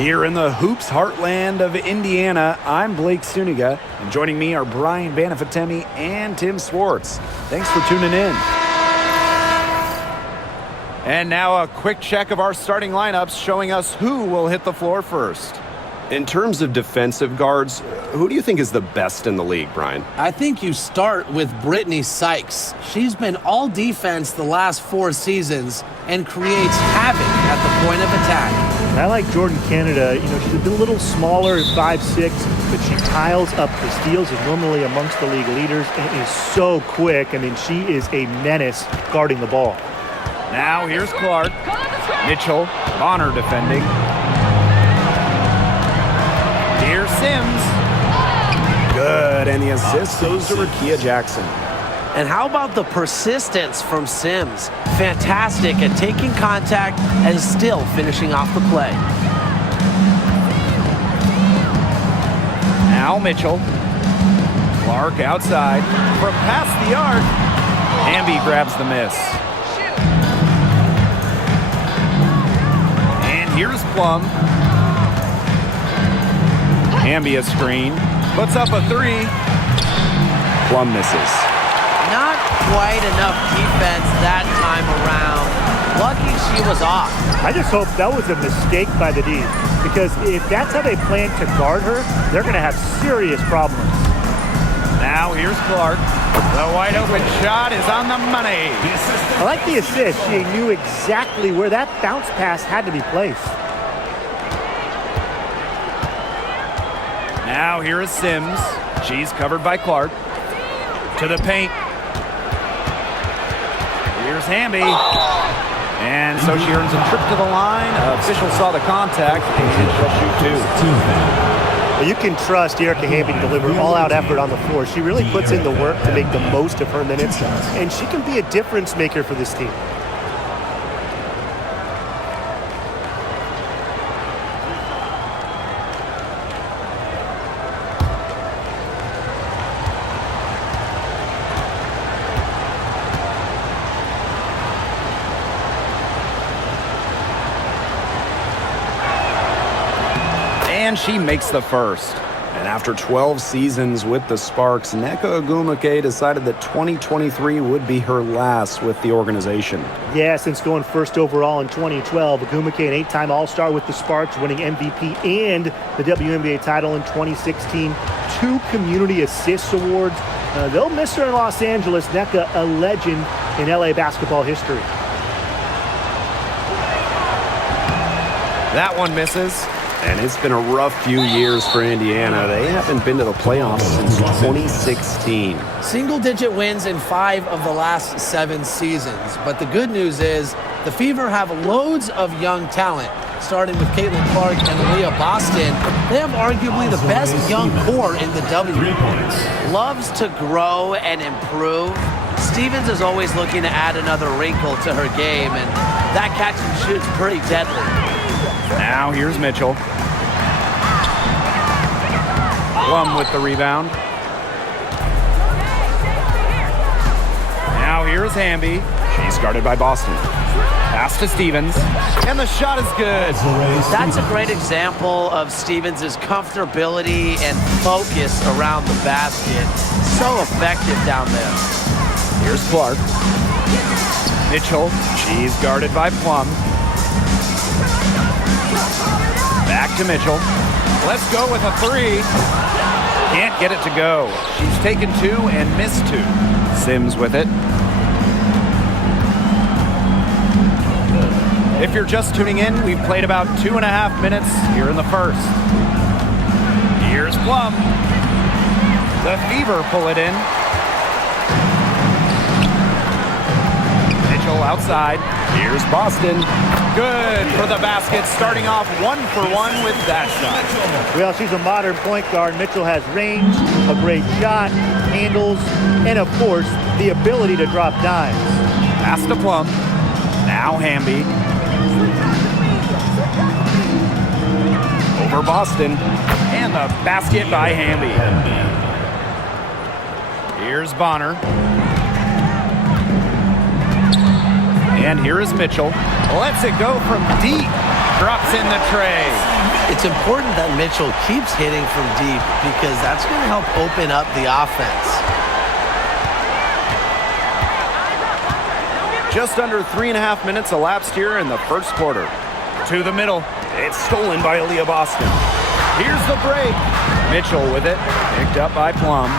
Here in the hoops heartland of Indiana, I'm Blake Suniga, and joining me are Brian Banafitemi and Tim Swartz. Thanks for tuning in. And now a quick check of our starting lineups showing us who will hit the floor first. In terms of defensive guards, who do you think is the best in the league, Brian? I think you start with Brittany Sykes. She's been all defense the last 4 seasons and creates havoc at the point of attack. I like Jordan Canada. She's a little smaller at 5'6", but she tiles up the steals, is normally amongst the league leaders, and is so quick. She is a menace guarding the ball. Now here's Clark. Mitchell, Bonner defending. Here's Sims. Good, and the assist goes to Rakia Jackson. And how about the persistence from Sims? Fantastic at taking contact and still finishing off the play. Now Mitchell. Clark outside. From past the arc. Hamby grabs the miss. And here's Plum. Hamby a screen. Puts up a 3. Plum misses. Not quite enough defense that time around. Lucky she was off. I just hope that was a mistake by the D, because if that's how they plan to guard her, they're going to have serious problems. Now here's Clark. The wide open shot is on the money. I like the assist. She knew exactly where that bounce pass had to be placed. Now here is Sims. She's covered by Clark. To the paint. Here's Hamby. And so she earns a trip to the line. Officials saw the contact, and she'll shoot 2. You can trust Erica Hamby to deliver all-out effort on the floor. She really puts in the work to make the most of her minutes, and she can be a difference maker for this team. And she makes the first. And after 12 seasons with the Sparks, Nneka Ogwumike decided that 2023 would be her last with the organization. Yeah, since going first overall in 2012, Ogwumike, an 8-time All-Star with the Sparks, winning MVP and the WNBA title in 2016, 2 Community Assists Awards. They'll miss her in Los Angeles. Nneka, a legend in LA basketball history. That one misses. And it's been a rough few years for Indiana. They haven't been to the playoffs since 2016. Single-digit wins in 5 of the last 7 seasons. But the good news is the Fever have loads of young talent, starting with Caitlin Clark and Leah Boston. They have arguably the best young core in the W. Loves to grow and improve. Stevens is always looking to add another wrinkle to her game, and that catch and shoot's pretty deadly. Now here's Mitchell. Plum with the rebound. Now here's Hamby. She's guarded by Boston. Pass to Stevens. And the shot is good. That's a great example of Stevens' comfortability and focus around the basket. So effective down there. Here's Clark. Mitchell. She's guarded by Plum. Back to Mitchell. Let's go with a 3. Can't get it to go. She's taken 2 and missed 2. Sims with it. If you're just tuning in, we've played about 2.5 minutes here in the first. Here's Plum. The Fever pull it in. Mitchell outside. Here's Boston. Good for the basket, starting off 1-for-1 with that shot. Well, she's a modern point guard. Mitchell has range, a great shot, handles, and of course, the ability to drop dimes. Pass to Plum. Now Hamby. Over Boston. And the basket by Hamby. Here's Bonner. And here is Mitchell. Lets it go from deep. Drops in the tray. It's important that Mitchell keeps hitting from deep because that's going to help open up the offense. Just under 3.5 minutes elapsed here in the first quarter. To the middle. It's stolen by Aaliyah Boston. Here's the break. Mitchell with it. Picked up by Plum.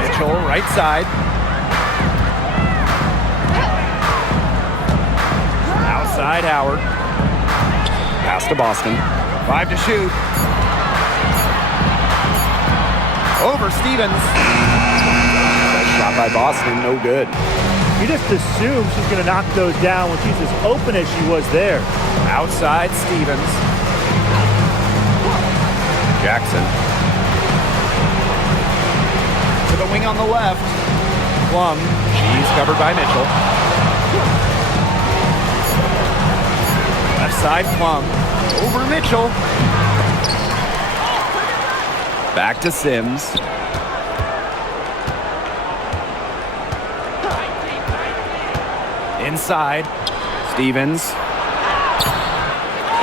Mitchell, right side. Outside Howard. Pass to Boston. 5 to shoot. Over Stevens. That shot by Boston, no good. You just assume she's going to knock those down when she's as open as she was there. Outside Stevens. Jackson. To the wing on the left. Plum. She's covered by Mitchell. Left side Plum. Over Mitchell. Back to Sims. Inside, Stevens,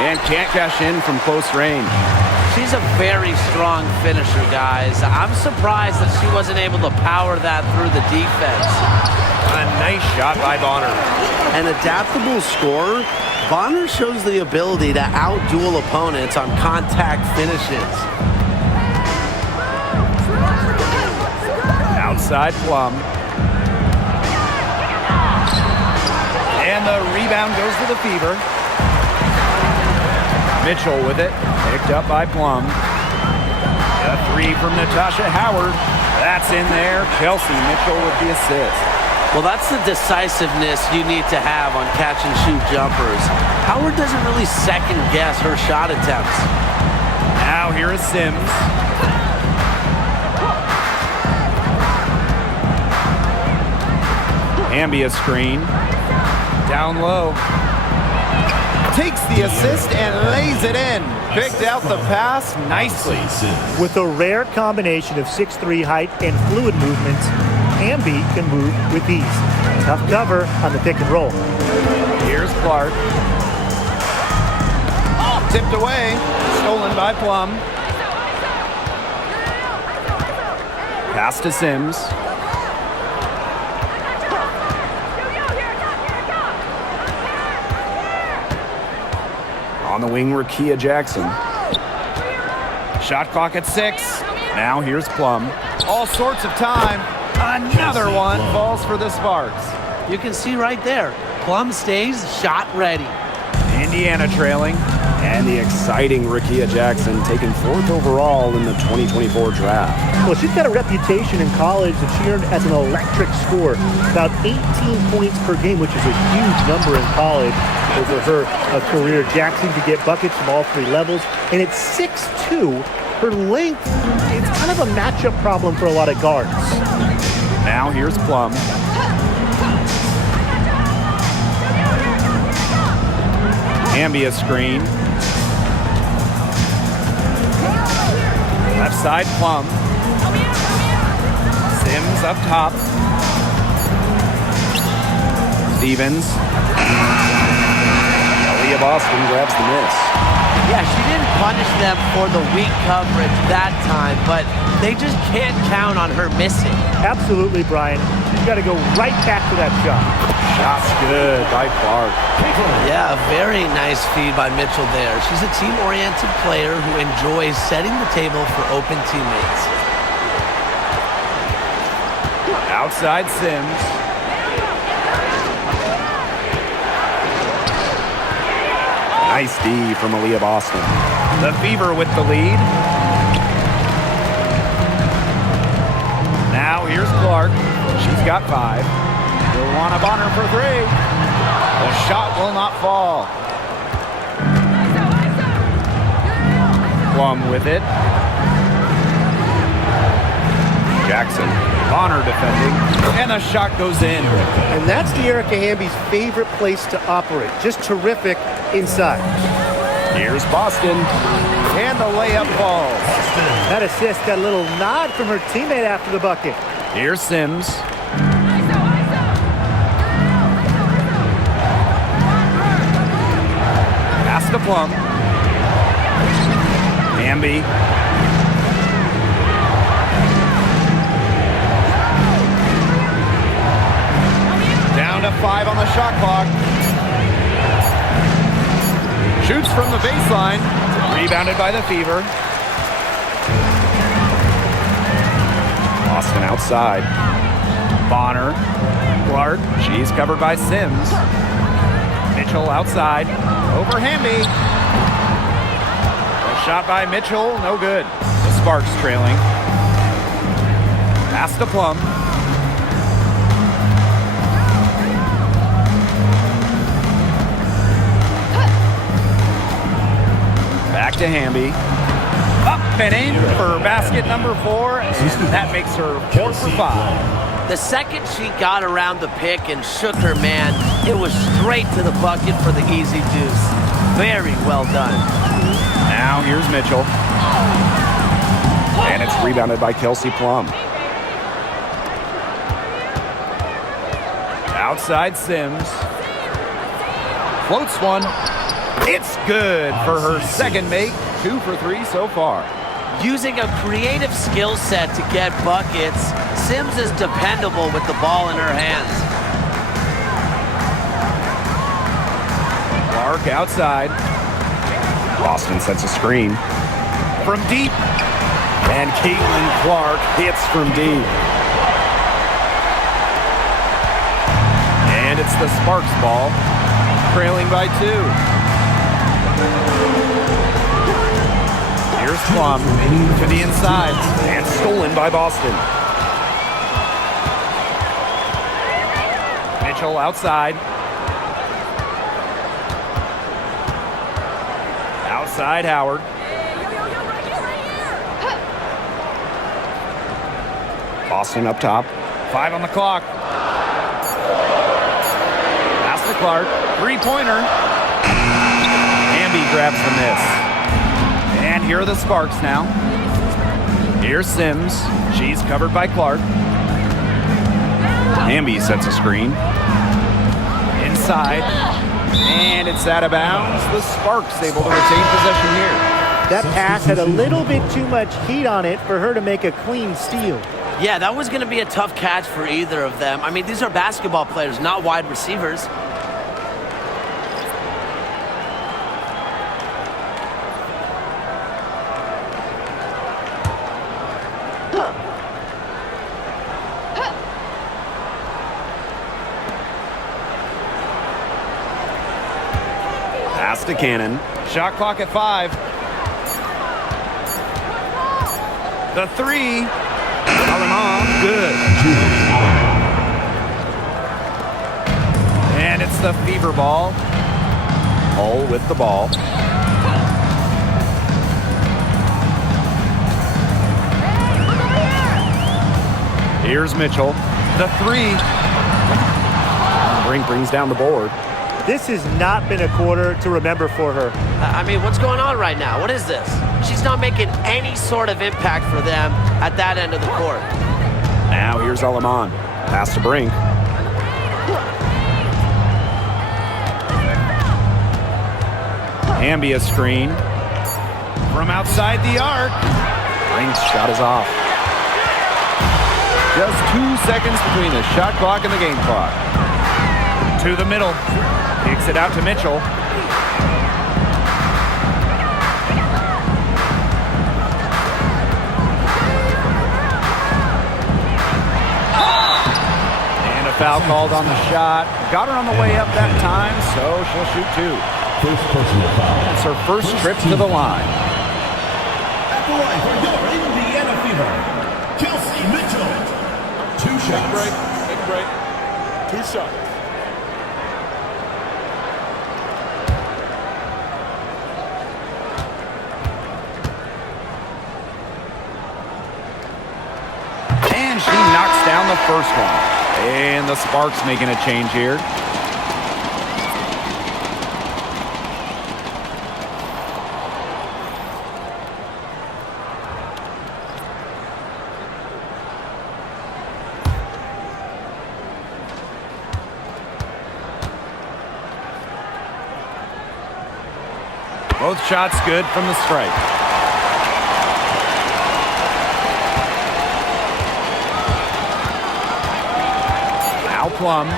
and can't cash in from close range. She's a very strong finisher, guys. I'm surprised that she wasn't able to power that through the defense. A nice shot by Bonner. An adaptable scorer, Bonner shows the ability to outduel opponents on contact finishes. Outside Plum. And the rebound goes to the Fever. Mitchell with it. Picked up by Plum. A three from Natasha Howard. That's in there. Kelsey Mitchell with the assist. Well, that's the decisiveness you need to have on catch-and-shoot jumpers. Howard doesn't really second-guess her shot attempts. Now here is Sims. Ambia screen. Down low. Takes the assist and lays it in. Picked out the pass nicely. With a rare combination of 6'3" height and fluid movements, Ambi can move with ease. Tough cover on the pick and roll. Here's Clark. Tipped away. Stolen by Plum. Pass to Sims. On the wing, Rakia Jackson. Shot clock at 6. Now here's Plum. All sorts of time. Another one falls for the Sparks. You can see right there, Plum stays shot ready. Indiana trailing. And the exciting Rakia Jackson taken 4th overall in the 2024 draft. Well, she's got a reputation in college that she earned as an electric scorer. About 18 points per game, which is a huge number in college over her career. Jackson could get buckets from all 3 levels. And at 6'2", her length, it's kind of a matchup problem for a lot of guards. Now here's Plum. Ambia screen. Left side Plum. Sims up top. Stevens. Aaliyah Boston grabs the miss. Yeah, she didn't punish them for the weak coverage that time, but they just can't count on her missing. Absolutely, Brian. She's got to go right back to that shot. Shot's good by Clark. Yeah, a very nice feed by Mitchell there. She's a team-oriented player who enjoys setting the table for open teammates. Outside Sims. Nice D from Aaliyah Boston. The Fever with the lead. Now here's Clark. She's got 5. They'll want a Bonner for 3. The shot will not fall. Plum with it. Jackson. Bonner defending. And the shot goes in. And that's De'Erica Hamby's favorite place to operate. Just terrific inside. Here's Boston. And the layup falls. That assist got a little nod from her teammate after the bucket. Here's Sims. Pass to Plum. Hamby. Down to 5 on the shot clock. Shoots from the baseline. Rebounded by the Fever. Boston outside. Bonner. Clark. She's covered by Sims. Mitchell outside. Over Hamby. A shot by Mitchell. No good. The Sparks trailing. Pass to Plum. Back to Hamby. Up and in for basket number 4. And that makes her 4 for 5. The second she got around the pick and shook her man, it was straight to the bucket for the easy deuce. Very well done. Now here's Mitchell. And it's rebounded by Kelsey Plum. Outside Sims. Floats one. It's good for her second make. 2 for 3 so far. Using a creative skill set to get buckets, Sims is dependable with the ball in her hands. Clark outside. Boston sets a screen. From deep. And Caitlin Clark hits from deep. And it's the Sparks ball. Trailing by 2. Here's Plum to the inside and stolen by Boston. Mitchell outside. Outside Howard. Boston up top. 5 on the clock. Pass to Clark. 3-pointer. Hamby grabs the miss. And here are the Sparks now. Here's Sims. She's covered by Clark. Hamby sets a screen. Inside. And it's out of bounds. The Sparks able to retain possession here. That pass had a little bit too much heat on it for her to make a clean steal. Yeah, that was going to be a tough catch for either of them. I mean, these are basketball players, not wide receivers. Pass to Cannon. Shot clock at 5. The 3. Alamon, good. And it's the Fever ball. Hull with the ball. Here's Mitchell. The 3. Brink brings down the board. This has not been a quarter to remember for her. I mean, what's going on right now? What is this? She's not making any sort of impact for them at that end of the court. Now here's Alamon. Pass to Brink. Hamby a screen. From outside the arc. Brink's shot is off. Just 2 seconds between the shot clock and the game clock. To the middle. Kicks it out to Mitchell. And a foul called on the shot. Got her on the way up that time, so she'll shoot 2. First personal foul. It's her first trip to the line. At the line for your Indiana Fever, Kelsey Mitchell. 2 shots. Take a break. 2 shots. And she knocks down the first one. And the Sparks making a change here. Both shots good from the stripe. Now Plum.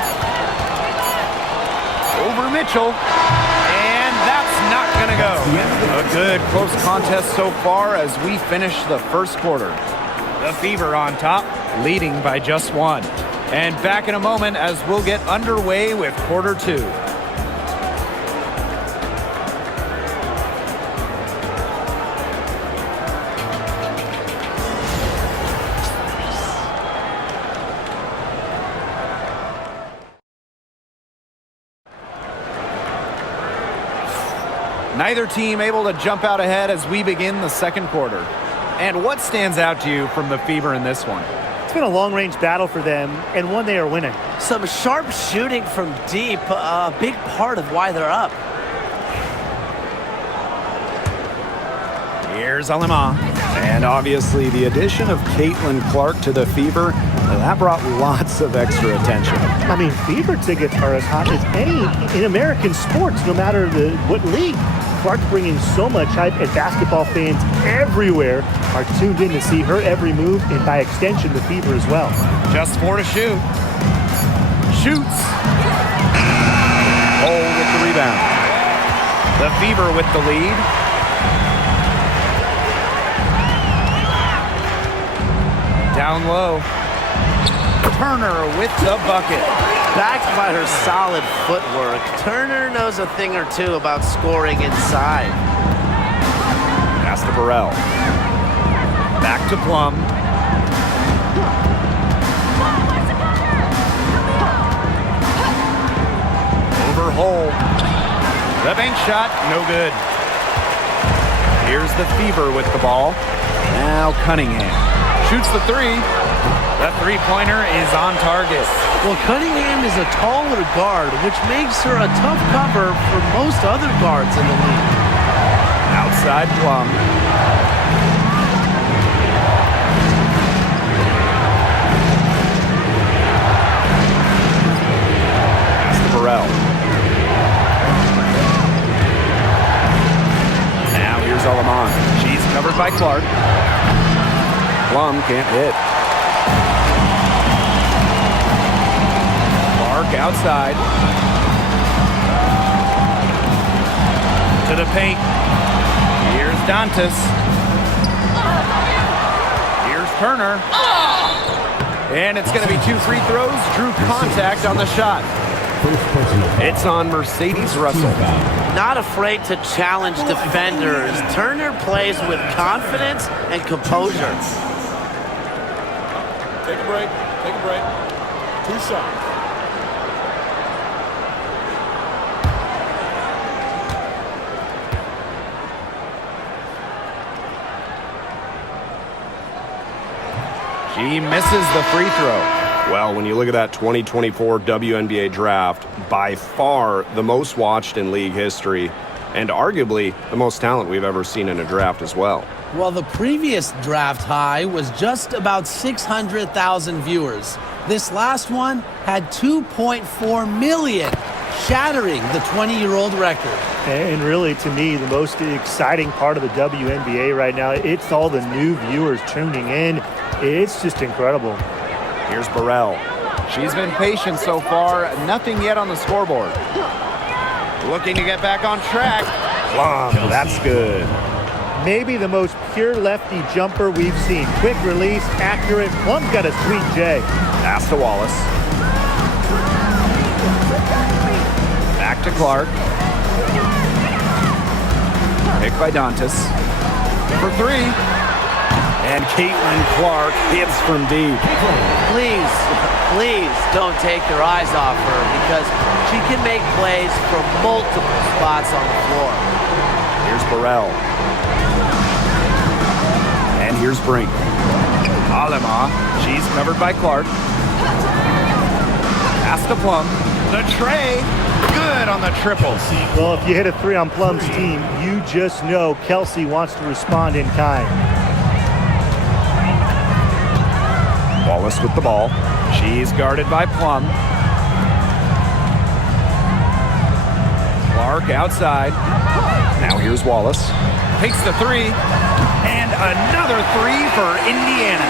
Over Mitchell. And that's not going to go. A good close contest so far as we finish the first quarter. The Fever on top, leading by just one. And back in a moment as we'll get underway with quarter two. Neither team able to jump out ahead as we begin the second quarter. And what stands out to you from the Fever in this one? It's been a long-range battle for them, and one they are winning. Some sharp shooting from deep, a big part of why they're up. Here's Alema. And obviously the addition of Caitlin Clark to the Fever, that brought lots of extra attention. I mean, Fever tickets are as hot as any in American sports, no matter what league. Clark bringing so much hype, and basketball fans everywhere are tuned in to see her every move, and by extension, the Fever as well. Just 4 to shoot. Shoots. Hole with the rebound. The Fever with the lead. Down low. Turner with the bucket. Backed by her solid footwork, Turner knows a thing or two about scoring inside. Pass to Burrell. Back to Plum. Over Hole. The bank shot, no good. Here's the Fever with the ball. Now Cunningham. Shoots the three. The three-pointer is on target. Well, Cunningham is a taller guard, which makes her a tough cover for most other guards in the league. Outside Plum. Pass to Burrell. Now here's Alaman. She's covered by Clark. Plum can't hit. Clark outside. To the paint. Here's Dantas. Here's Turner. And it's going to be 2 free throws. Drew contact on the shot. It's on Mercedes Russell. Not afraid to challenge defenders. Turner plays with confidence and composure. Take a break. Take a break. 2 shots. She misses the free throw. Well, when you look at that 2024 WNBA draft, by far the most watched in league history, and arguably the most talent we've ever seen in a draft as well. Well, the previous draft high was just about 600,000 viewers. This last one had 2.4 million, shattering the 20-year-old record. And really, to me, the most exciting part of the WNBA right now, it's all the new viewers tuning in. It's just incredible. Here's Burrell. She's been patient so far. Nothing yet on the scoreboard. Looking to get back on track. Plum, that's good. Maybe the most pure lefty jumper we've seen. Quick release, accurate. Plum's got a sweet J. Pass to Wallace. Back to Clark. Picked by Dantas. For 3. And Caitlin Clark hits from deep. Please don't take your eyes off her, because she can make plays from multiple spots on the floor. Here's Burrell. And here's Brink. Alema. She's covered by Clark. Pass to Plum. The tray. Good on the triples. Well, if you hit a 3 on Plum's team, you just know Kelsey wants to respond in kind. Wallace with the ball. She's guarded by Plum. Clark outside. Now here's Wallace. Takes the three. And another three for Indiana.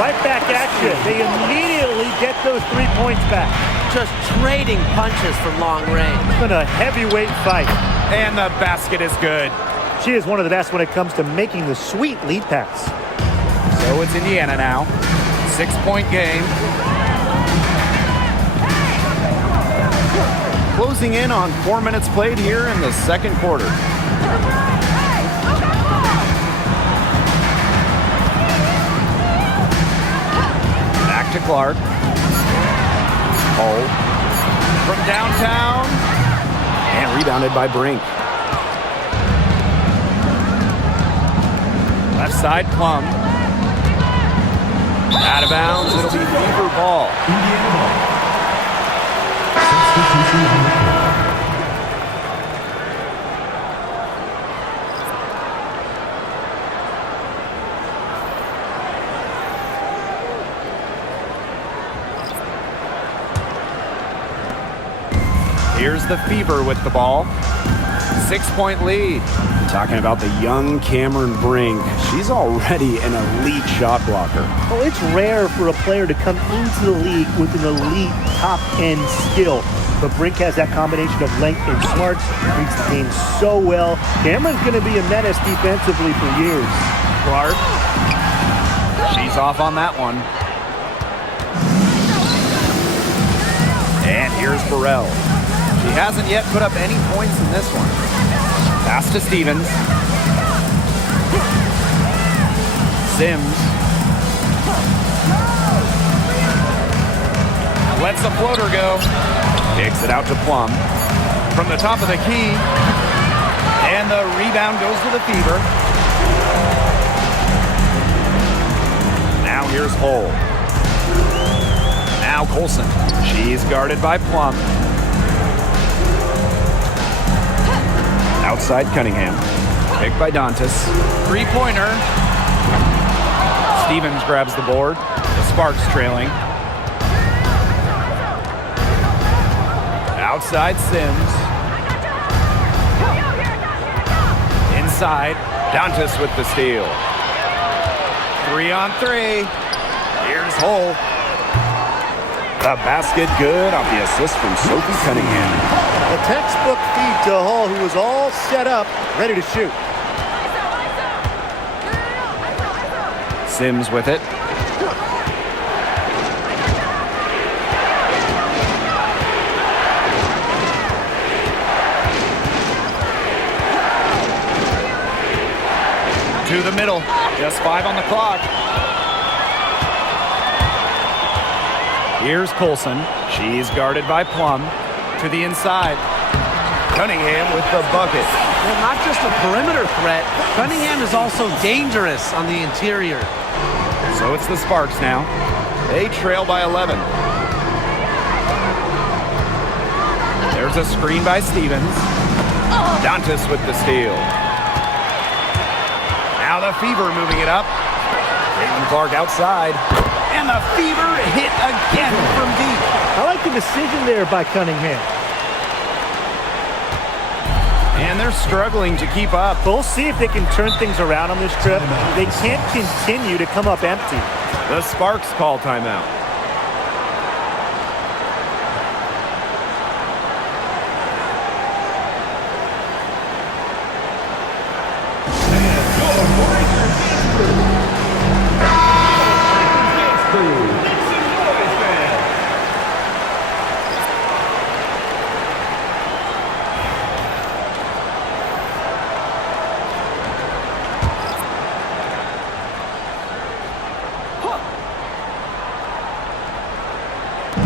Right back at you. They immediately get those 3 points back. Just trading punches from long range. It's been a heavyweight fight. And the basket is good. She is one of the best when it comes to making the sweet lead pass. So it's Indiana now. 6-point game. Closing in on 4 minutes played here in the second quarter. Back to Clark. Hole from downtown. And rebounded by Brink. Left side, Plum. Out of bounds. It'll be Fever ball. Indiana ball. Substitution on the court. Here's the Fever with the ball. 6-point lead. Talking about the young Cameron Brink. She's already an elite shot blocker. Well, it's rare for a player to come into the league with an elite top-end skill. But Brink has that combination of length and smarts, reads the game so well. Cameron's going to be a menace defensively for years. Clark. She's off on that one. And here's Burrell. She hasn't yet put up any points in this one. Pass to Stevens. Sims. Lets the floater go. Kicks it out to Plum. From the top of the key. And the rebound goes to the Fever. Now here's Hole. Now Colson. She's guarded by Plum. Outside Cunningham. Picked by Dantas. Three-pointer. Stevens grabs the board. The Sparks trailing. Outside Sims. Inside. Dantas with the steal. 3-on-3. Here's Hole. The basket good off the assist from Sophie Cunningham. A textbook feed to Hull, who was all set up, ready to shoot. Sims with it. To the middle. Just 5 on the clock. Here's Colson. She's guarded by Plum. To the inside. Cunningham with the bucket. Well, not just a perimeter threat, Cunningham is also dangerous on the interior. So it's the Sparks now. They trail by 11. There's a screen by Stevens. Dantas with the steal. Now the Fever moving it up. Caitlin Clark outside. And the Fever hit again from deep. I like the decision there by Cunningham. And they're struggling to keep up. We'll see if they can turn things around on this trip. They can't continue to come up empty. The Sparks call timeout.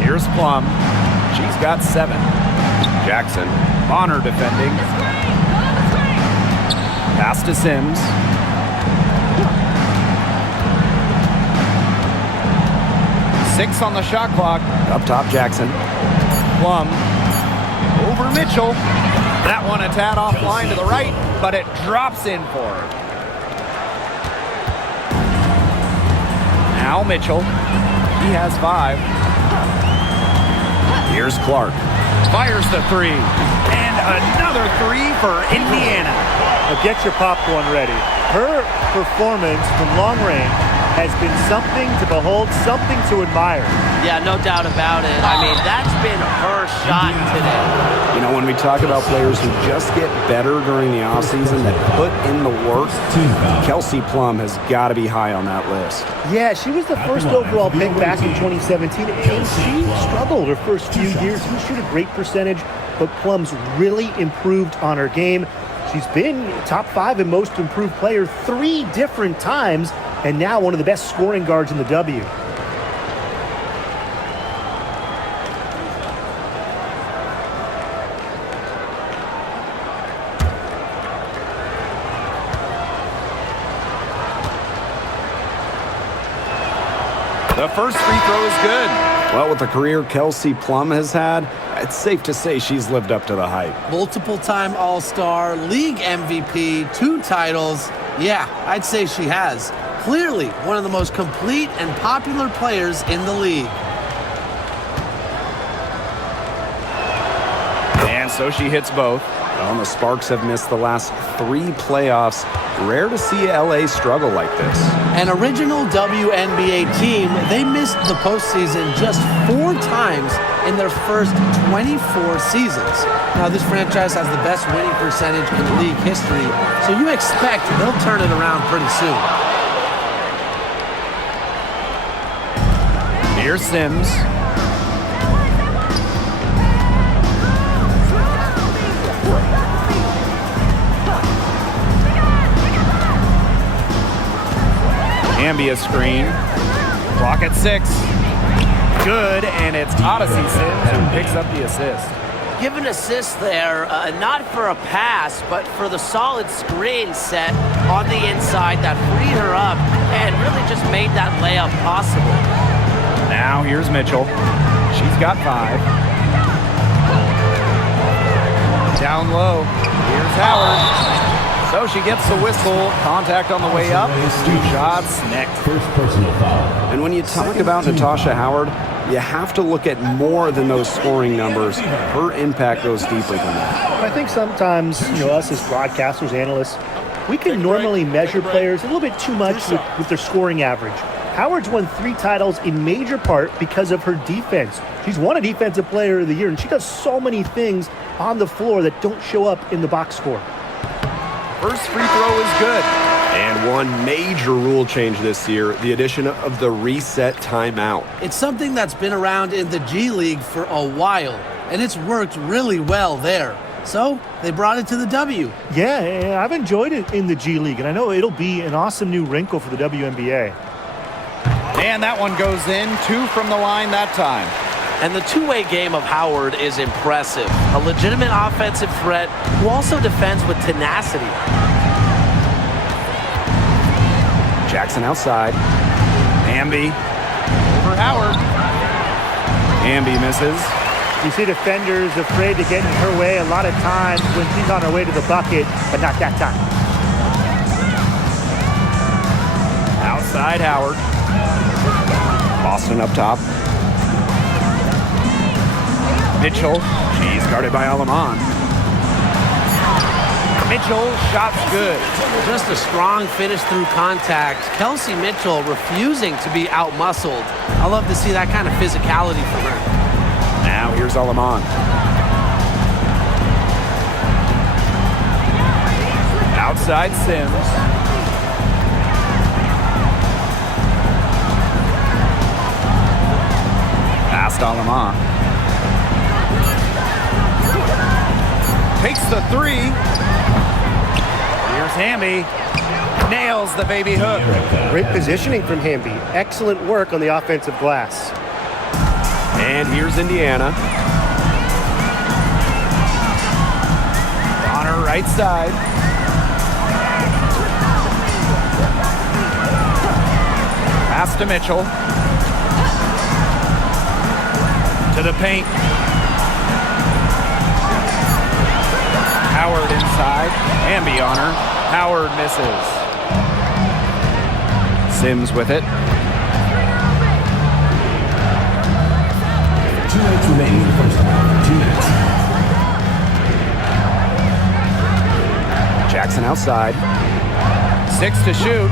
Here's Plum. She's got 7. Jackson. Bonner defending. Pass to Sims. Six on the shot clock. Up top, Jackson. Plum. Over Mitchell. That one a tad offline to the right, but it drops in for her. Now Mitchell. He has 5. Here's Clark. Fires the three. And another three for Indiana. Now get your popcorn ready. Her performance from long range has been something to behold, something to admire. Yeah, no doubt about it. I mean, that's been her shot today. You know, when we talk about players who just get better during the offseason, that put in the work, Kelsey Plum has got to be high on that list. Yeah, she was the first overall pick back in 2017, and she struggled her first few years. She shoot a great percentage, but Plum's really improved on her game. She's been top 5 in most improved player 3 different times, and now one of the best scoring guards in the W. The first free throw is good. Well, with the career Kelsey Plum has had, it's safe to say she's lived up to the hype. Multiple-time All-Star, league MVP, 2 titles. Yeah, I'd say she has. Clearly one of the most complete and popular players in the league. And so she hits both. Well, the Sparks have missed the last 3 playoffs. Rare to see LA struggle like this. An original WNBA team, they missed the postseason just 4 times in their first 24 seasons. Now, this franchise has the best winning percentage in league history, so you expect they'll turn it around pretty soon. Here's Sims. Ambia screen. Clock at 6. Good, and it's Odyssey Sims who picks up the assist. Give an assist there, not for a pass, but for the solid screen set on the inside that freed her up and really just made that layup possible. Now here's Mitchell. She's got 5. Down low. Here's Howard. So she gets the whistle. Contact on the way up. 2 shots next. First personal foul. And when you talk about Natasha Howard, you have to look at more than those scoring numbers. Her impact goes deeper than that. I think sometimes, us as broadcasters, analysts, we can normally measure players a little bit too much with their scoring average. Howard's won 3 titles in major part because of her defense. She's won a Defensive Player of the Year, and she does so many things on the floor that don't show up in the box score. First free throw is good. And one major rule change this year, the addition of the reset timeout. It's something that's been around in the G League for a while, and it's worked really well there. So they brought it to the W. Yeah, I've enjoyed it in the G League, and I know it'll be an awesome new wrinkle for the WNBA. And that one goes in. 2 from the line that time. And the two-way game of Howard is impressive. A legitimate offensive threat who also defends with tenacity. Jackson outside. Amby over Howard. Amby misses. You see defenders afraid to get in her way a lot of times when she's on her way to the bucket, but not that time. Outside Howard. Boston up top. Mitchell. She's guarded by Alaman. Mitchell, shot's good. Just a strong finish through contact. Kelsey Mitchell refusing to be out-muscled. I love to see that kind of physicality from her. Now here's Alaman. Outside Sims. Past Alaman. Takes the 3. Here's Hamby. Nails the baby hook. Great positioning from Hamby. Excellent work on the offensive glass. And here's Indiana. On her right side. Pass to Mitchell. To the paint. Howard inside. Amby on her. Howard misses. Sims with it. 2 minutes remaining in the first half. 2 minutes. Jackson outside. 6 to shoot.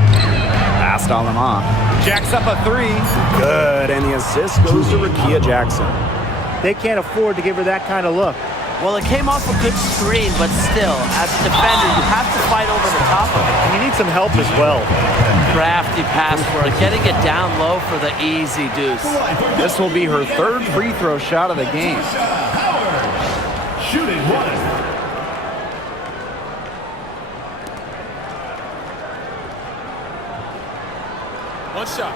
Passed all them off. Jacks up a 3. Good, and the assist goes to Rakia Jackson. They can't afford to give her that kind of look. Well, it came off a good screen, but still, as a defender, you have to fight over the top of it. And you need some help as well. Crafty pass for her, getting it down low for the easy deuce. This will be her 3rd free throw shot of the game. Howard, shooting 1. One shot.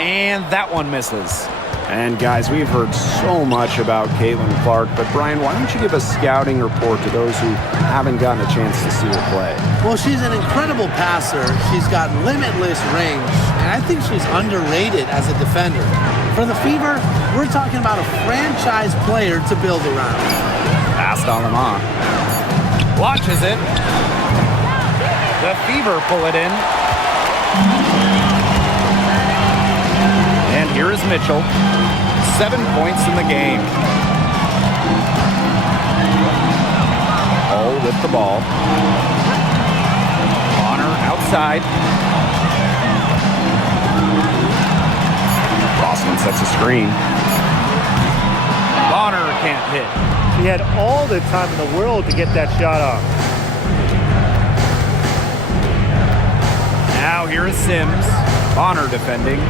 And that one misses. And guys, we've heard so much about Caitlin Clark, but Brian, why don't you give a scouting report to those who haven't gotten a chance to see her play? Well, she's an incredible passer. She's got limitless range, and I think she's underrated as a defender. For the Fever, we're talking about a franchise player to build around. Passed on them off. Launches it. The Fever pull it in. And here is Mitchell. 7 points in the game. All with the ball. Bonner outside. Boston sets a screen. Bonner can't hit. He had all the time in the world to get that shot off. Now here is Sims. Bonner defending.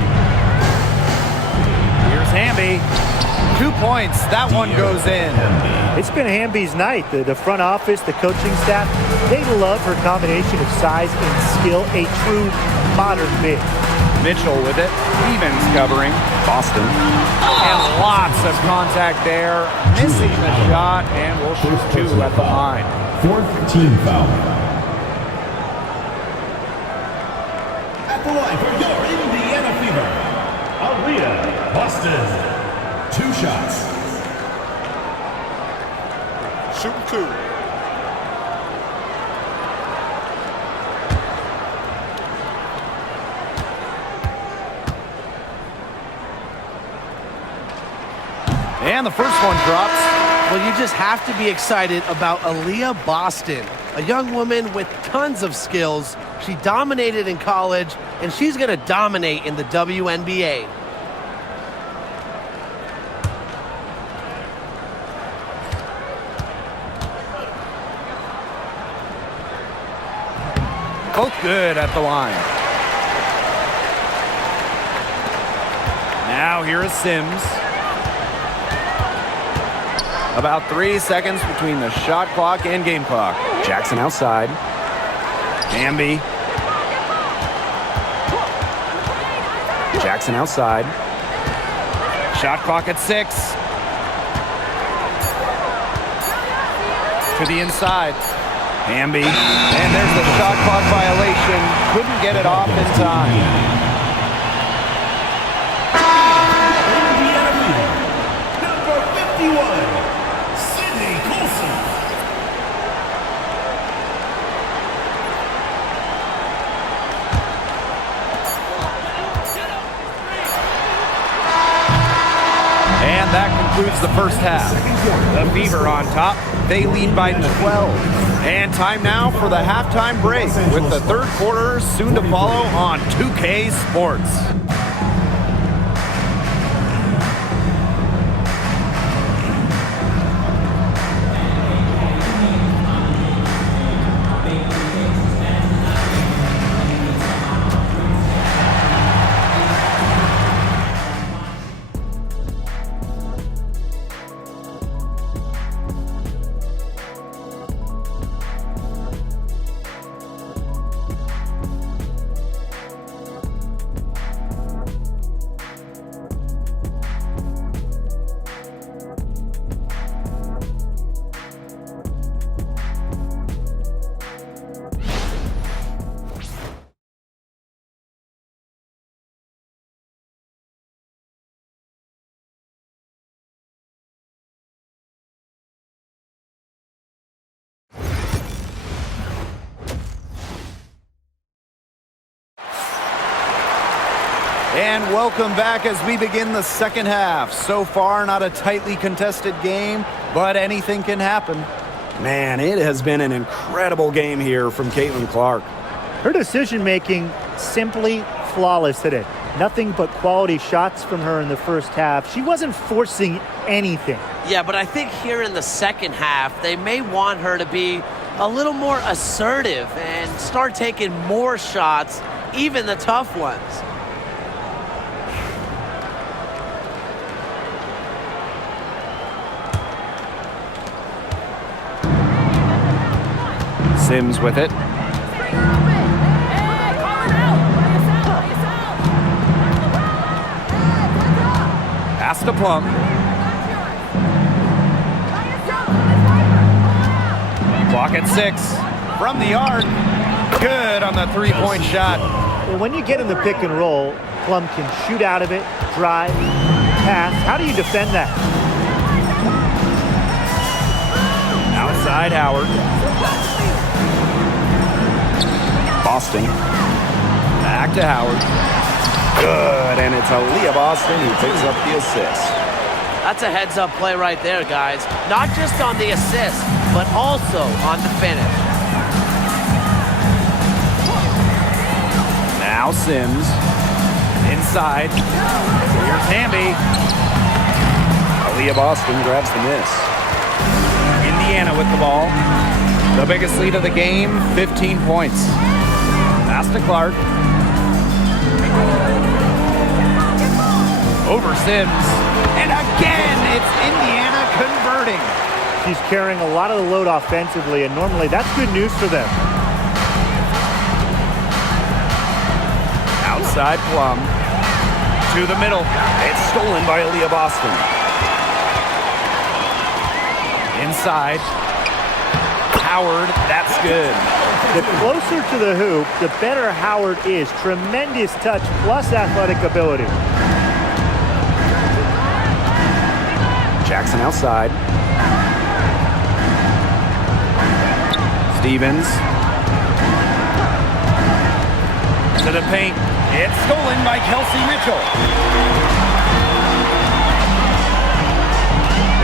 Here's Hamby. 2 points. That one goes in. It's been Hamby's night. The front office, the coaching staff, they love her combination of size and skill. A true modern big. Mitchell with it. Evans covering. Boston. And lots of contact there. Missing the shot, and we'll shoot 2 at the line. 4th team foul. At the line for your Indiana Fever, Aaliyah Boston. 2 shots. Shooting 2. And the first one drops. Well, you just have to be excited about Aaliyah Boston, a young woman with tons of skills. She dominated in college, and she's going to dominate in the WNBA. Both good at the line. Now here is Sims. About 3 seconds between the shot clock and game clock. Jackson outside. Hamby. Jackson outside. Shot clock at 6. To the inside. Hamby. And there's the shot clock violation. Couldn't get it off in time. Number 51, Sydney Colson. And that concludes the first half. The Fever on top. They lead by 12. And time now for the halftime break with the third quarter soon to follow on 2K Sports. And welcome back as we begin the second half. So far, not a tightly contested game, but anything can happen. Man, it has been an incredible game here from Caitlin Clark. Her decision-making simply flawless today. Nothing but quality shots from her in the first half. She wasn't forcing anything. Yeah, but I think here in the second half, they may want her to be a little more assertive and start taking more shots, even the tough ones. Sims with it. Pass to Plum. Clock at 6. From the arc. Good on the three-point shot. Well, when you get in the pick and roll, Plum can shoot out of it, drive, pass. How do you defend that? Outside Howard. Boston. Back to Howard. Good, and it's Aaliyah Boston who picks up the assist. That's a heads-up play right there, guys. Not just on the assist, but also on the finish. Now Sims. Inside. Here's Hamby. Aaliyah Boston grabs the miss. Indiana with the ball. The biggest lead of the game, 15 points. Pass to Clark. Over Sims. And again, it's Indiana converting. She's carrying a lot of the load offensively, and normally that's good news for them. Outside Plum. To the middle. It's stolen by Aaliyah Boston. Inside. Howard, that's good. The closer to the hoop, the better Howard is. Tremendous touch plus athletic ability. Jackson outside. Stevens. To the paint. It's stolen by Kelsey Mitchell.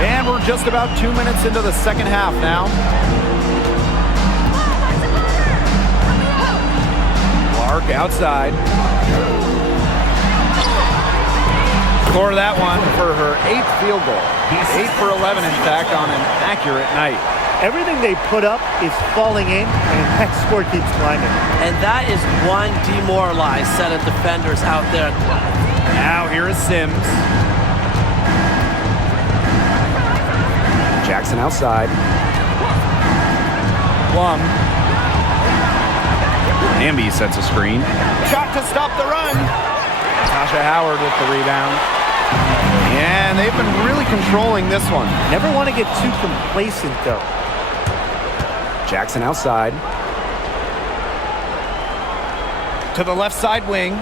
And we're just about 2 minutes into the second half now. Clark outside. Score that one for her 8th field goal. 8 for 11, in fact, on an accurate night. Everything they put up is falling in, and that score keeps climbing. And that is one demoralized set of defenders out there. Now here is Sims. Jackson outside. Plum. Hamby sets a screen. Shot to stop the run. Tasha Howard with the rebound. And they've been really controlling this one. Never want to get too complacent, though. Jackson outside. To the left side wing.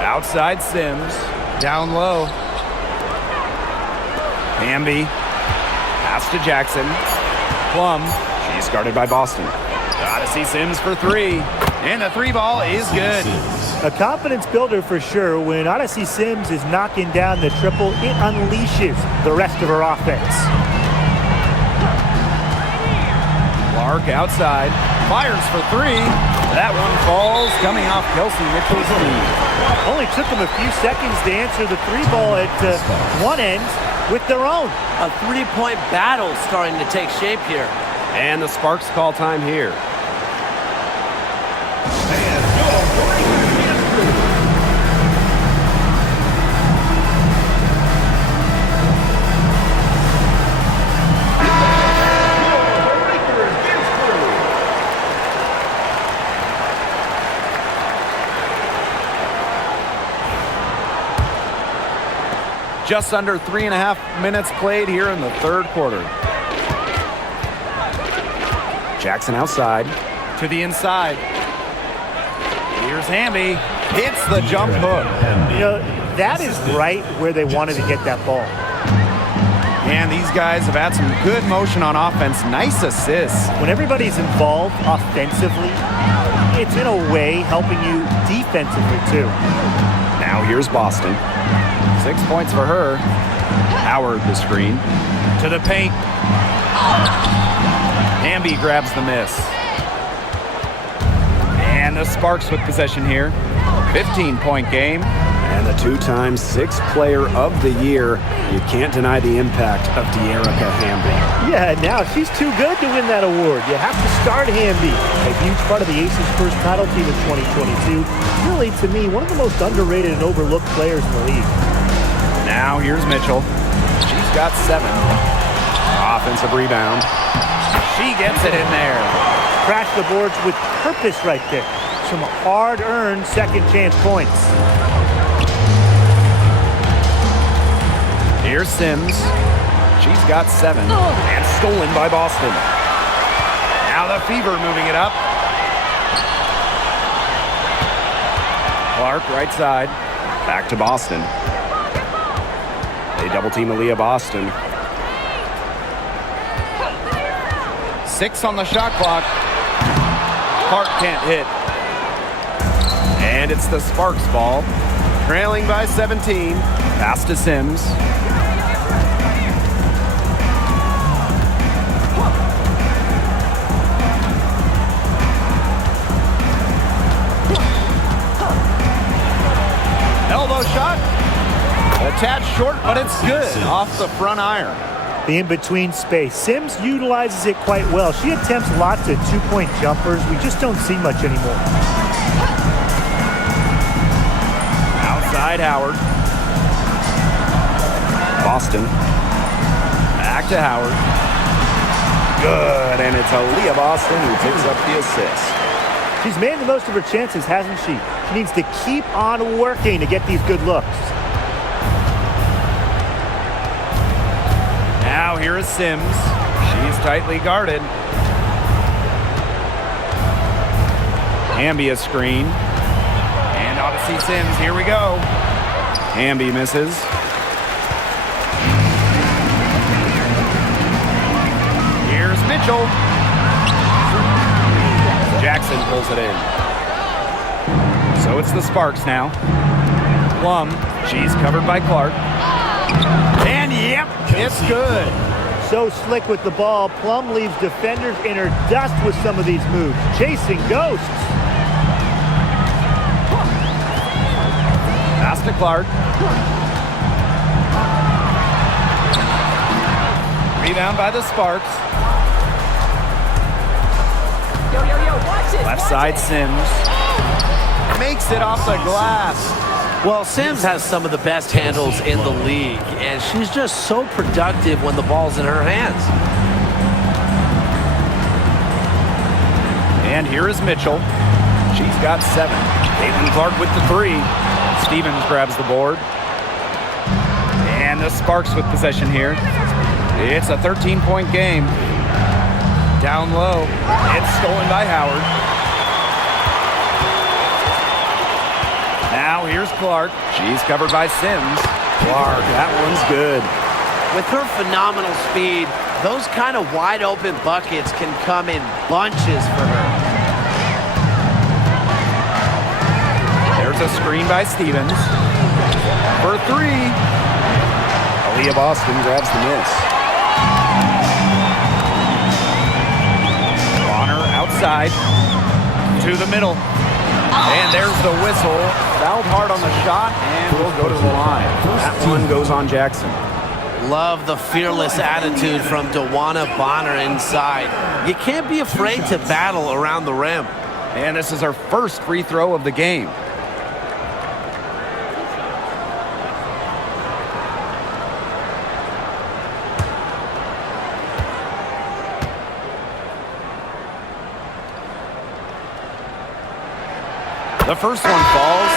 Outside Sims. Down low. Hamby. Pass to Jackson. Plum. She's guarded by Boston. Gotta see Sims for 3. And the 3 ball is good. A confidence builder for sure. When Odyssey Sims is knocking down the triple, it unleashes the rest of her offense. Clark outside. Fires for 3. That one falls, coming off Kelsey Mitchell's knee. Only took them a few seconds to answer the 3 ball at one end with their own. A 3-point battle starting to take shape here. And the Sparks call time here. Just under 3.5 minutes played here in the third quarter. Jackson outside. To the inside. Here's Hamby. Hits the jump hook. You know, that is right where they wanted to get that ball. And these guys have had some good motion on offense. Nice assists. When everybody's involved offensively, it's in a way helping you defensively too. Now here's Boston. 6 points for her. Howard the screen. To the paint. Hamby grabs the miss. And the Sparks with possession here. 15-point game. And the two-time sixth player of the year. You can't deny the impact of De'Erica Hamby. Yeah, now she's too good to win that award. You have to start Hamby. A huge part of the Aces' first title team in 2022. Really, to me, one of the most underrated and overlooked players in the league. Now here's Mitchell. She's got 7. Offensive rebound. She gets it in there. Crash the boards with purpose right there. Some hard-earned second chance points. Here's Sims. She's got 7. And stolen by Boston. Now the Fever moving it up. Clark right side. Back to Boston. They double team Aaliyah Boston. 6 on the shot clock. Clark can't hit. And it's the Sparks ball. Trailing by 17. Pass to Sims. Elbow shot. A tad short, but it's good. Off the front iron. The in-between space. Sims utilizes it quite well. She attempts lots of two-point jumpers. We just don't see much anymore. Outside Howard. Boston. Back to Howard. Good, and it's Aaliyah Boston who picks up the assist. She's made the most of her chances, hasn't she? She needs to keep on working to get these good looks. Now here is Sims. She's tightly guarded. Hamby a screen. And Odyssey Sims, here we go. Hamby misses. Here's Mitchell. Jackson pulls it in. So it's the Sparks now. Plum, she's covered by Clark. And yep, it's good. So slick with the ball, Plum leaves defenders in her dust with some of these moves. Chasing ghosts. Pass to Clark. Rebound by the Sparks. Left side Sims. Makes it off the glass. Well, Sims has some of the best handles in the league, and she's just so productive when the ball's in her hands. And here is Mitchell. She's got 7. Caitlin Clark with the 3. Stevens grabs the board. And the Sparks with possession here. It's a 13-point game. Down low. It's stolen by Howard. Now here's Clark. She's covered by Sims. Clark, that one's good. With her phenomenal speed, those kind of wide open buckets can come in bunches for her. There's a screen by Stevens. For 3. Aaliyah Boston grabs the miss. Bonner outside. To the middle. And there's the whistle. Fouled hard on the shot, and we'll go to the line. That one goes on Jackson. Love the fearless attitude from DeWanna Bonner inside. You can't be afraid to battle around the rim. And this is her first free throw of the game. The first one falls.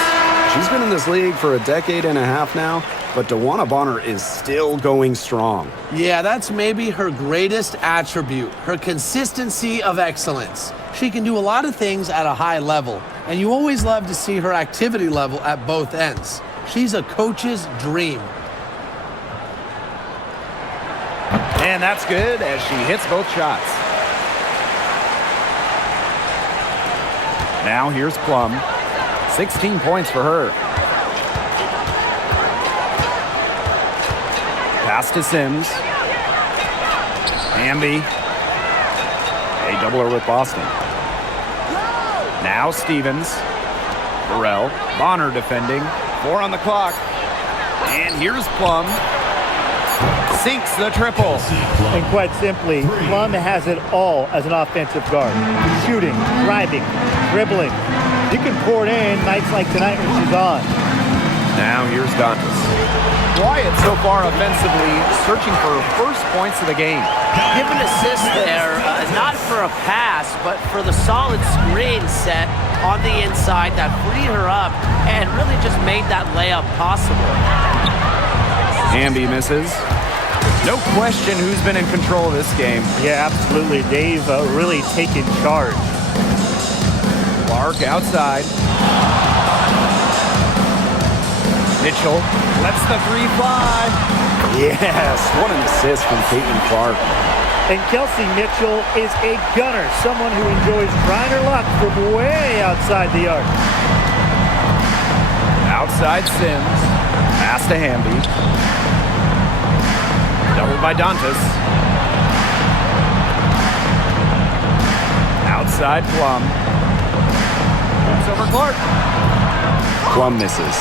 She's been in this league for a decade and a half now, but DeWanna Bonner is still going strong. Yeah, that's maybe her greatest attribute, her consistency of excellence. She can do a lot of things at a high level, and you always love to see her activity level at both ends. She's a coach's dream. And that's good as she hits both shots. Now here's Plum. 16 points for her. Pass to Sims. Hamby. They double her with Boston. Now Stevens. Burrell. Bonner defending. 4 on the clock. And here's Plum. Sinks the triple. And quite simply, Plum has it all as an offensive guard. Shooting, driving, dribbling. You can pour it in nights like tonight when she's on. Now here's Dantas. Wyatt so far offensively searching for first points of the game. Give an assist there, not for a pass, but for the solid screen set on the inside that freed her up and really just made that layup possible. Hamby misses. No question who's been in control of this game. Yeah, absolutely. They've really taken charge. Clark outside. Mitchell lets the 3 fly. Yes, what an assist from Caitlin Clark. And Kelsey Mitchell is a gunner, someone who enjoys trying her luck from way outside the arc. Outside Sims. Pass to Hamby. Doubled by Dantas. Outside Plum. Moves over Clark. Plum misses.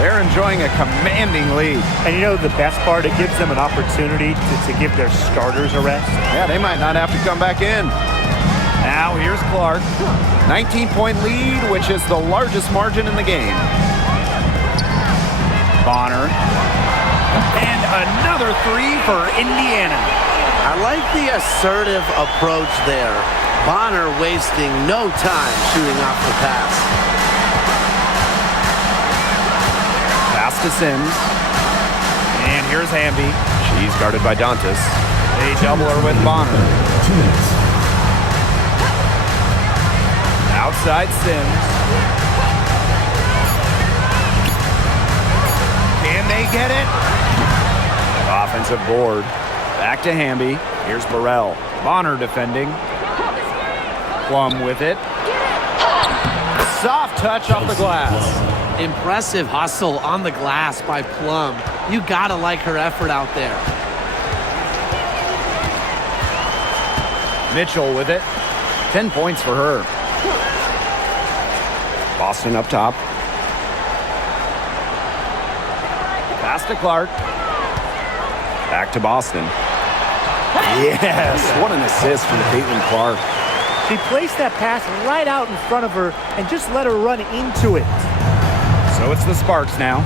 They're enjoying a commanding lead. And you know the best part? It gives them an opportunity to give their starters a rest. Yeah, they might not have to come back in. Now here's Clark. 19-point lead, which is the largest margin in the game. Bonner. And another 3 for Indiana. I like the assertive approach there. Bonner wasting no time shooting off the pass. Pass to Sims. And here's Hamby. She's guarded by Dantas. They double her with Bonner. Outside Sims. Can they get it? Offensive board. Back to Hamby. Here's Burrell. Bonner defending. Plum with it. Soft touch off the glass. Impressive hustle on the glass by Plum. You gotta like her effort out there. Mitchell with it. 10 points for her. Boston up top. Pass to Clark. Back to Boston. Yes, what an assist from Caitlin Clark. She placed that pass right out in front of her and just let her run into it. So it's the Sparks now.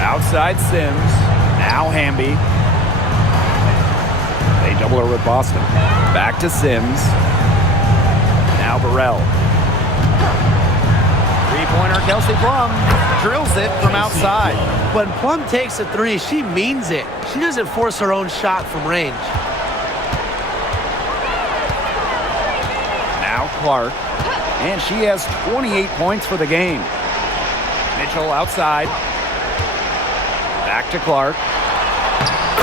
Outside Sims. Now Hamby. They double her with Boston. Back to Sims. Now Burrell. Three-pointer Kelsey Plum drills it from outside. When Plum takes a 3, she means it. She doesn't force her own shot from range. Now Clark. And she has 28 points for the game. Mitchell outside. Back to Clark.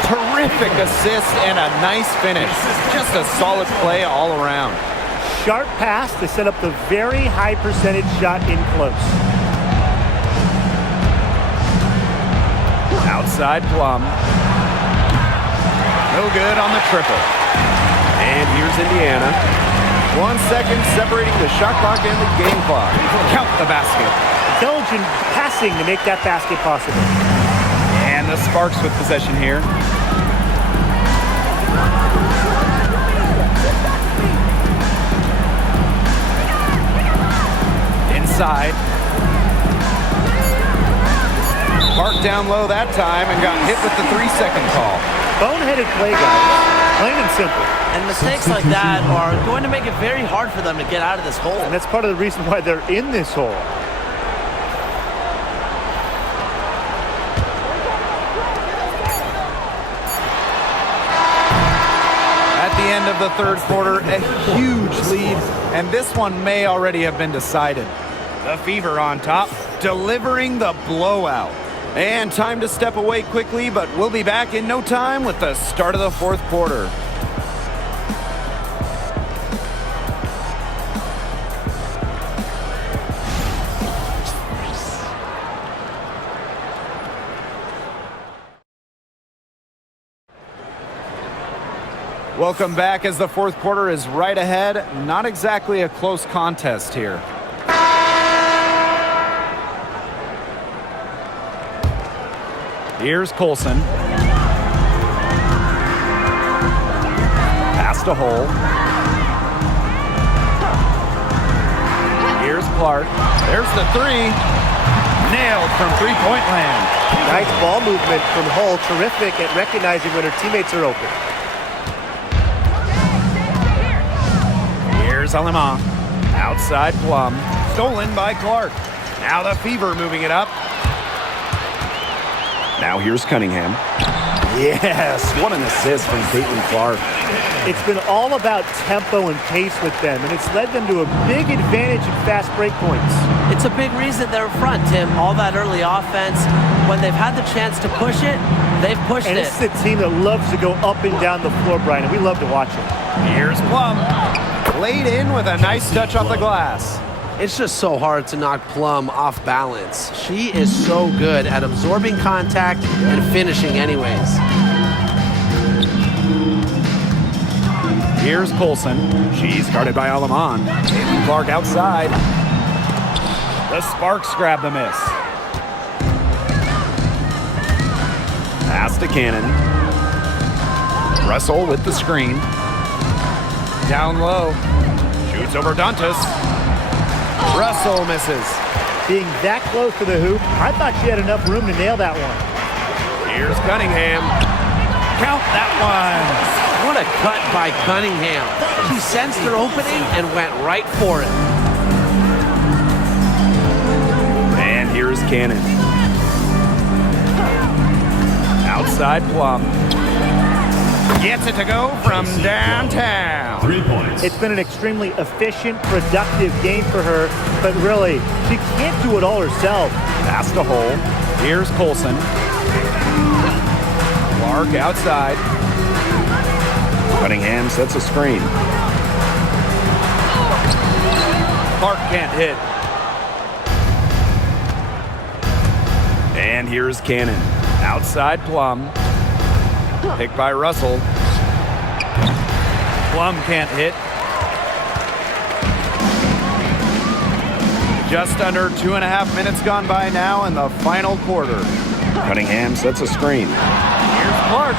Terrific assist and a nice finish. Just a solid play all around. Sharp pass to set up the very high percentage shot in close. Outside Plum. No good on the triple. And here's Indiana. 1 second separating the shot clock and the game clock. Count the basket. Intelligent passing to make that basket possible. And the Sparks with possession here. Inside. Park down low that time and got hit with the 3-second call. Boneheaded play, guys. Plain and simple. And mistakes like that are going to make it very hard for them to get out of this hole. And that's part of the reason why they're in this hole. At the end of the third quarter, a huge lead, and this one may already have been decided. The Fever on top, delivering the blowout. And time to step away quickly, but we'll be back in no time with the start of the fourth quarter. Welcome back as the fourth quarter is right ahead. Not exactly a close contest here. Here's Colson. Pass to Hole. Here's Clark. There's the three. Nailed from three-point land. Nice ball movement from Hull. Terrific at recognizing when her teammates are open. Here's Alema. Outside Plum. Stolen by Clark. Now the Fever moving it up. Now here's Cunningham. Yes, what an assist from Caitlin Clark. It's been all about tempo and pace with them, and it's led them to a big advantage in fast break points. It's a big reason they're in front, Tim. All that early offense, when they've had the chance to push it, they've pushed And it. it's a team that loves to go up and down the floor, Brian, and we love to watch it. Here's Plum. Laid in with a nice touch off the glass. It's just so hard to knock Plum off balance. She is so good at absorbing contact and finishing anyways. Here's Colson. She's guarded by Aleman. Caitlin Clark outside. The Sparks grab the miss. Pass to Cannon. Russell with the screen. Down low. Shoots over Dantas. Russell misses. Being that close to the hoop, I thought she had enough room to nail that one. Here's Cunningham. Count that one. What a cut by Cunningham. She sensed her opening and went right for it. And here's Cannon. Outside Plum. Gets it to go from downtown. 3 points. It's been an extremely efficient, productive game for her, but really, she can't do it all herself. Pass to Hole. Here's Colson. Clark outside. Cunningham sets a screen. Clark can't hit. And here's Cannon. Outside Plum. Picked by Russell. Plum can't hit. Just under 2.5 minutes gone by now in the final quarter. Cunningham sets a screen. Here's Clark.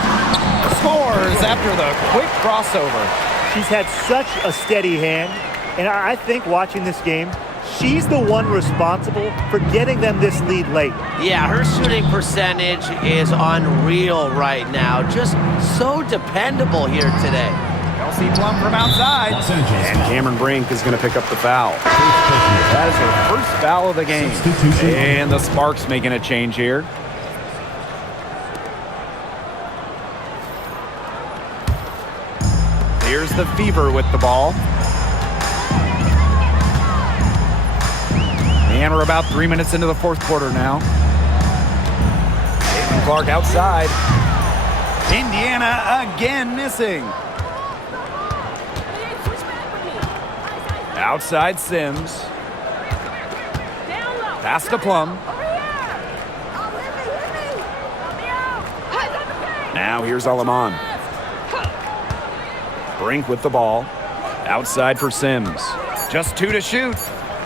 Scores after the quick crossover. She's had such a steady hand, and I think watching this game, she's the one responsible for getting them this lead late. Yeah, her shooting percentage is unreal right now. Just so dependable here today. Kelsey Plum from outside. Los Angeles And foul. Cameron Brink is going to pick up the foul. That is her first foul of the game. Substitution. And the Sparks making a change here. Here's the Fever with the ball. And we're about 3 minutes into the fourth quarter now. Caitlin Clark outside. Indiana again missing. Outside Sims. Pass to Plum. Now here's Aleman. Brink with the ball. Outside for Sims. Just 2 to shoot.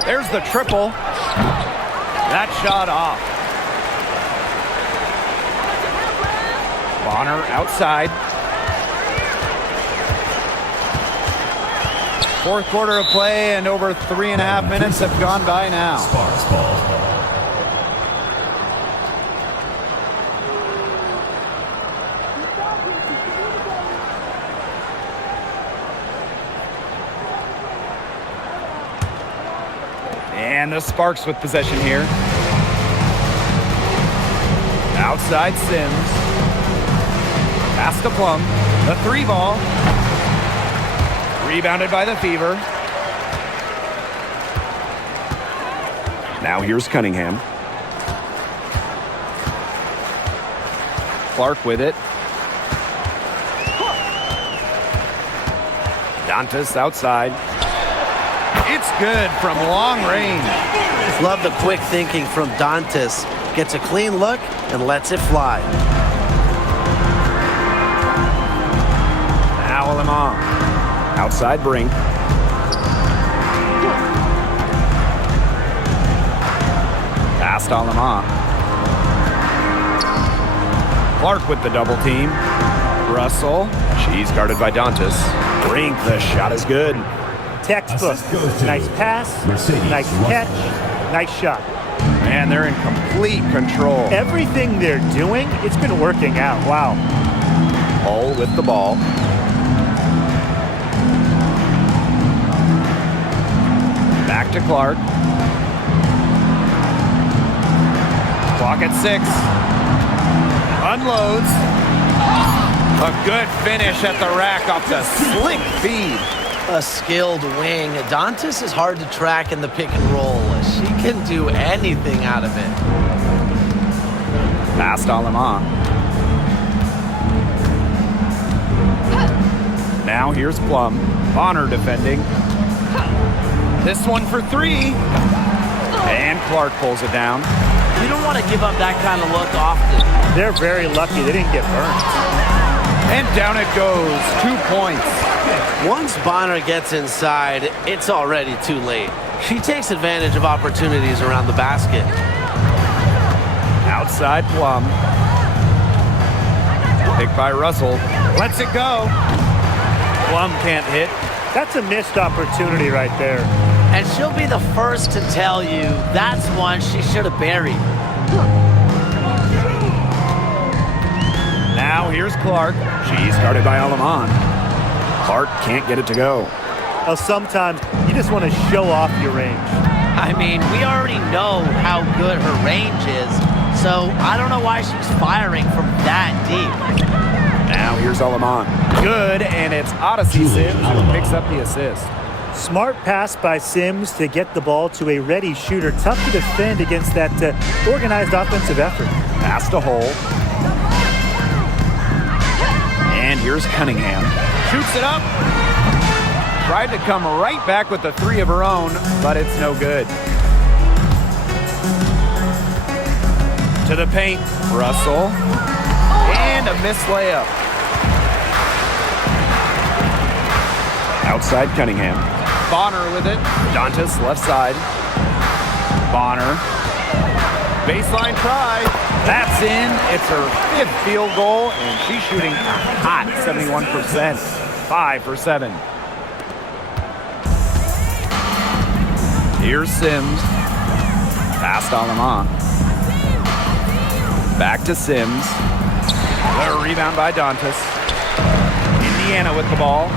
There's the triple. That shot off. Bonner outside. Fourth quarter of play and over 3.5 minutes have gone by now. Sparks ball. And the Sparks with possession here. Outside Sims. Pass to Plum. The 3 ball. Rebounded by the Fever. Now here's Cunningham. Clark with it. Dantas outside. It's good from long range. Love the quick thinking from Dantas. Gets a clean look and lets it fly. Now Lamont. Outside Brink. Pass to Lamont. Clark with the double team. Russell. She's guarded by Dantas. Brink, the shot is good. Textbook. Nice pass, nice catch, nice shot. And they're in complete control. Everything they're doing, it's been working out. Wow. Hull with the ball. Back to Clark. Clock at 6. Unloads. A good finish at the rack off the slick feed. A skilled wing. Dantas is hard to track in the pick and roll. She can do anything out of it. Pass to Lamont. Now here's Plum. Bonner defending. This one for 3. And Clark pulls it down. You don't want to give up that kind of look often. They're very lucky they didn't get burned. And down it goes. 2 points. Once Bonner gets inside, it's already too late. She takes advantage of opportunities around the basket. Outside Plum. Picked by Russell. Lets it go. Plum can't hit. That's a missed opportunity right there. And she'll be the first to tell you that's one she should have buried. Now here's Clark. She's guarded by Alamon. Clark can't get it to go. Well, sometimes you just want to show off your range. I mean, we already know how good her range is, so I don't know why she's firing from that deep. Now here's Alamon. Good, and it's Odyssey Sims who picks up the assist. Smart pass by Sims to get the ball to a ready shooter. Tough to defend against that organized offensive effort. Pass to Hull. And here's Cunningham. Shoots it up. Tried to come right back with the 3 of her own, but it's no good. To the paint. Russell. And a missed layup. Outside Cunningham. Bonner with it. Dantas left side. Bonner. Baseline try. That's in. It's her 5th field goal, and she's shooting a hot 71%. 5 for 7. Here's Sims. Pass to Lamont. Back to Sims. A rebound by Dantas. Indiana with the ball.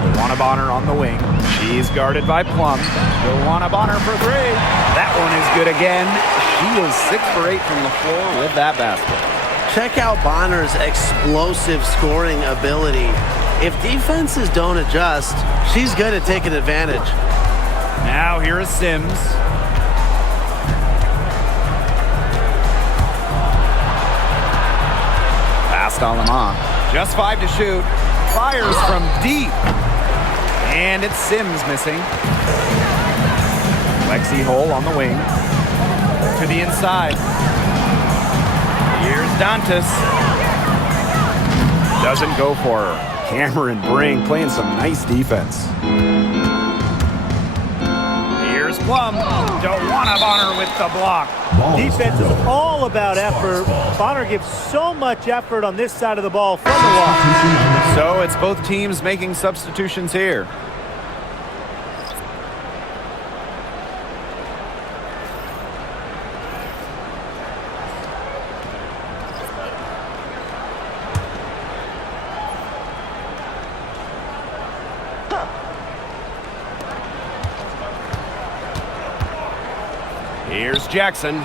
Luana Bonner on the wing. She's guarded by Plum. Luana Bonner for 3. That one is good again. She is 6 for 8 from the floor with that basket. Check out Bonner's explosive scoring ability. If defenses don't adjust, she's good at taking advantage. Now here is Sims. Pass to Lamont. Just 5 to shoot. Fires from deep. And it's Sims missing. Lexi Hull on the wing. To the inside. Here's Dantas. Doesn't go for her. Cameron Brink playing some nice defense. Here's Plum. Luana Bonner with the block. Defense is all about effort. Bonner gives so much effort on this side of the ball from the wall. So it's both teams making substitutions here. Here's Jackson,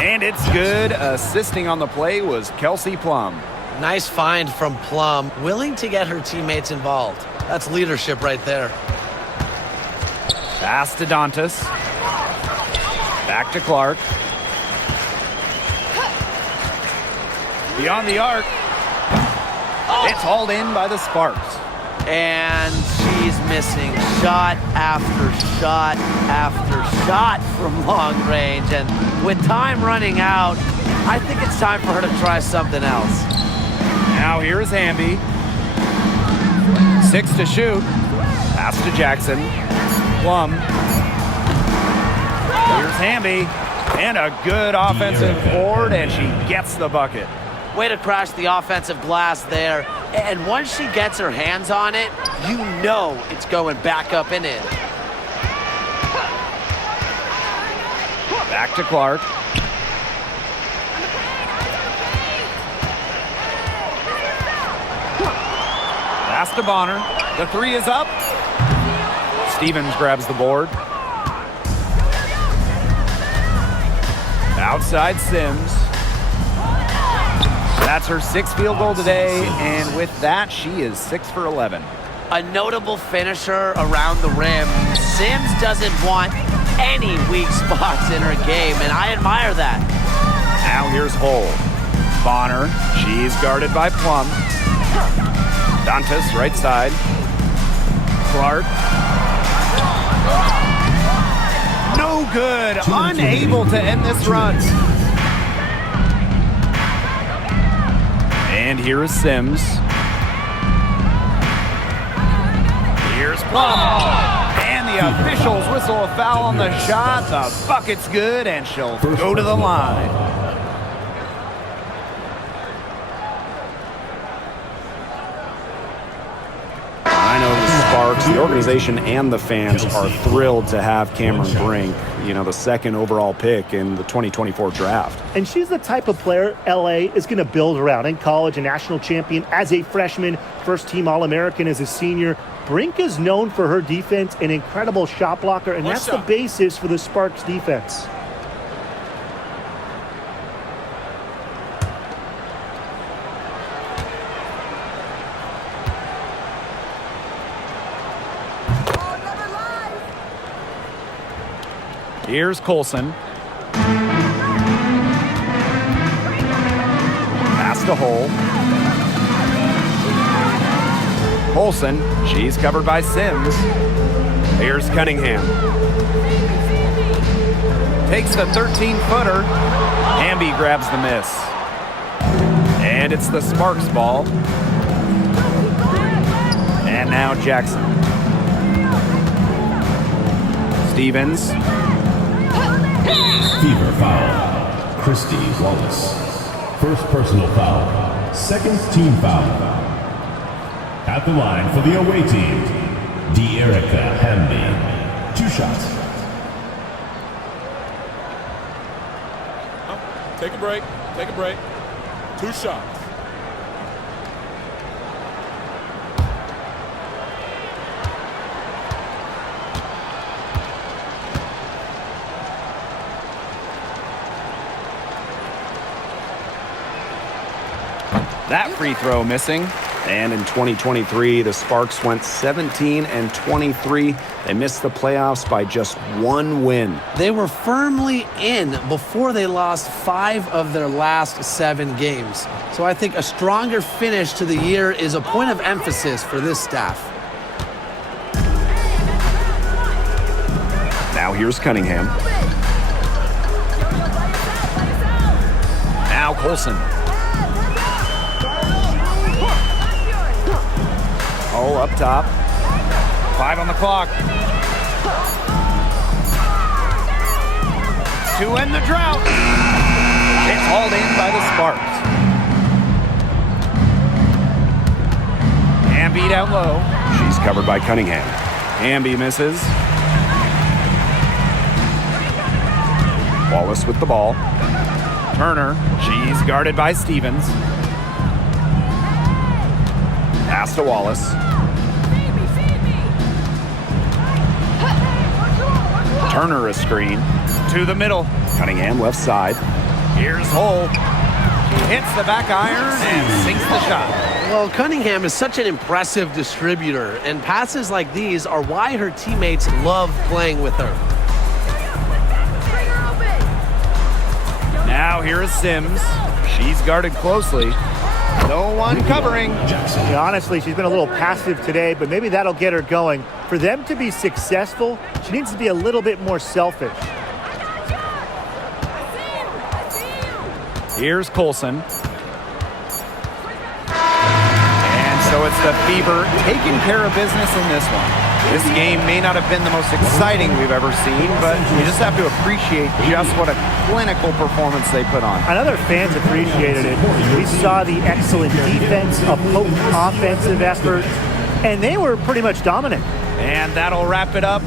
and it's good. Assisting on the play was Kelsey Plum. Nice find from Plum, willing to get her teammates involved. That's leadership right there. Pass to Dantas. Back to Clark. Beyond the arc. It's hauled in by the Sparks. And she's missing shot after shot after shot from long range. And with time running out, I think it's time for her to try something else. Now here's Hamby. 6 to shoot. Pass to Jackson. Plum. Here's Hamby. And a good offensive board, and she gets the bucket. Way to crash the offensive glass there. And once she gets her hands on it, you know it's going back up and in. Back to Clark. Pass to Bonner. The 3 is up. Stevens grabs the board. Outside Sims. That's her 6th field goal today, and with that, she is 6 for 11. A notable finisher around the rim. Sims doesn't want any weak spots in her game, and I admire that. Now here's Hole. Bonner. She's guarded by Plum. Dantas, right side. Clark. No good. Unable to end this run. And here is Sims. Here's Plum. And the officials whistle a foul on the shot. The bucket's good, and she'll go to the line. I know the Sparks, the organization, and the fans are thrilled to have Cameron Brink, the 2nd overall pick in the 2024 draft. And she's the type of player LA is going to build around. In college, a national champion as a freshman, first-team All-American as a senior. Brink is known for her defense, an incredible shot blocker, and that's the basis for the Sparks defense. Here's Colson. Pass to Hole. Colson, she's covered by Sims. Here's Cunningham. Takes the 13-footer. Hamby grabs the miss. And it's the Sparks ball. And now Jackson. Stevens. Fever foul. Christy Wallace. First personal foul. 2nd team foul. At the line for the away team, De'Erica Hamby. 2 shots. Take a break. Take a break. 2 shots. That free throw missing. And in 2023, the Sparks went 17-23. They missed the playoffs by just 1 win. They were firmly in before they lost 5 of their last 7 games. So I think a stronger finish to the year is a point of emphasis for this staff. Now here's Cunningham. Now Colson. Hole up top. 5 on the clock. To end the drought. It's hauled in by the Sparks. Hamby down low. She's covered by Cunningham. Hamby misses. Wallace with the ball. Turner. She's guarded by Stevens. Pass to Wallace. Turner a screen. To the middle. Cunningham left side. Here's Hole. Hits the back iron and sinks the shot. Well, Cunningham is such an impressive distributor, and passes like these are why her teammates love playing with her. Now here is Sims. She's guarded closely. No one covering. Yeah, honestly, she's been a little passive today, but maybe that'll get her going. For them to be successful, she needs to be a little bit more selfish. Here's Colson. So it's the Fever taking care of business in this one. This game may not have been the most exciting we've ever seen, but we just have to appreciate just what a clinical performance they put on. I know their fans appreciated it. We saw the excellent defense, a potent offensive effort, and they were pretty much dominant. And that'll wrap it up.